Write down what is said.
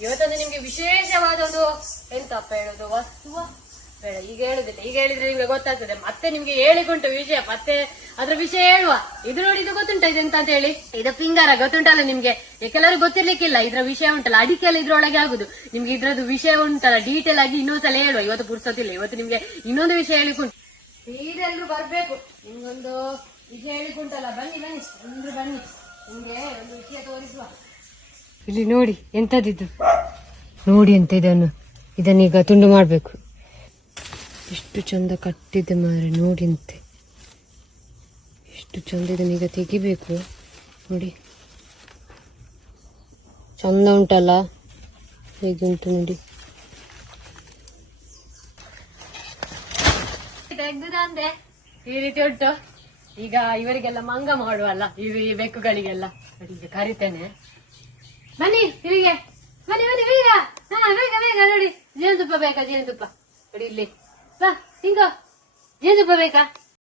ಇವತ್ತೊಂದು ನಿಮ್ಗೆ ವಿಶೇಷವಾದ ಒಂದು ಎಂತಪ್ಪ ಹೇಳೋದು? ವಸ್ತುವ ಬೇಡ, ಈಗ ಹೇಳುದಿಲ್ಲ. ಈಗ ಹೇಳಿದ್ರೆ ನಿಮ್ಗೆ ಗೊತ್ತಾಗ್ತದೆ. ಮತ್ತೆ ನಿಮ್ಗೆ ಹೇಳಿಕುಂಟು ವಿಷಯ. ಮತ್ತೆ ಅದ್ರ ವಿಷಯ ಹೇಳುವ. ಇದು ನೋಡಿ ಇದು ಗೊತ್ತುಂಟ ಇದೆಂತ ಅಂತ ಹೇಳಿ? ಇದು ಪಿಂಗಾರ ಗೊತ್ತುಂಟಲ್ಲ ನಿಮ್ಗೆ? ಕೆಲವರು ಗೊತ್ತಿರ್ಲಿಕ್ಕಿಲ್ಲ. ಇದ್ರ ವಿಷಯ ಉಂಟಲ್ಲ. ಅಡಿಕೆ ಎಲ್ಲ ಇದ್ರೊಳಗೆ ಆಗುದು. ನಿಮ್ಗೆ ಇದ್ರದ್ದು ವಿಷಯ ಉಂಟಲ್ಲ. ಡೀಟೇಲ್ ಆಗಿ ಇನ್ನೊಂದ್ಸಲ ಹೇಳುವ. ಇವತ್ತು ಪುರ್ಸೋತಿಲ್ಲ ಇವತ್ತು ನಿಮ್ಗೆ ಇನ್ನೊಂದು ವಿಷಯ ಹೇಳಿಕುಂಟು. ಸೀದೆಲ್ರು ಬರ್ಬೇಕು. ನಿಮ್ಗೊಂದು ವಿಷಯ ಹೇಳಿಕೊಂಟಲ್ಲ. ಬನ್ನಿ ಬನ್ನಿ. ಎಲ್ರು ಬನ್ನಿ. ನಿಮ್ಗೆ ಒಂದು ವಿಷಯ ತೋರಿಸುವ. ಇಲ್ಲಿ ನೋಡಿ ಎಂತದಿದ್ದು ನೋಡಿ ಅಂತ ಇದನ್ನು ಇದನ್ನೀಗ ತುಂಡು ಮಾಡಬೇಕು. ಎಷ್ಟು ಚಂದ ಕಟ್ಟಿದೆ ಮಾರೆ ನೋಡಿ ಅಂತೆ ಎಷ್ಟು ಚಂದ ಇದನ್ನೀಗ ತೆಗಿಬೇಕು. ನೋಡಿ. ಚಂದ ಉಂಟಲ್ಲ? ಹೇಗೆ ಉಂಟು ನೋಡಿ. ತೆಗ್ದುದಂದೆ? ಈ ರೀತಿ ಉಂಟು? ಈಗ ಇವರಿಗೆಲ್ಲ ಮಂಗ ಮಾಡುವಲ್ಲ, ಈ ಬೆಕ್ಕುಗಳಿಗೆಲ್ಲ. ಕರಿತೇನೆ. ಬನ್ನಿ, ಇಲ್ಲಿಗೆ. ಬನ್ನಿ ಬನ್ನಿ, ಬೇಗ. ಹಾ, ಬೇಗ ಬೇಗ, ನೋಡಿ. ಜೇನುತುಪ್ಪ ಬೇಕಾ, ಜೇನುತುಪ್ಪ? ನೋಡಿ, ಇಲ್ಲಿ. ಬಾ ತಿಂಗೋ ಜೇನುತುಪ್ಪ ಬೇಕಾ?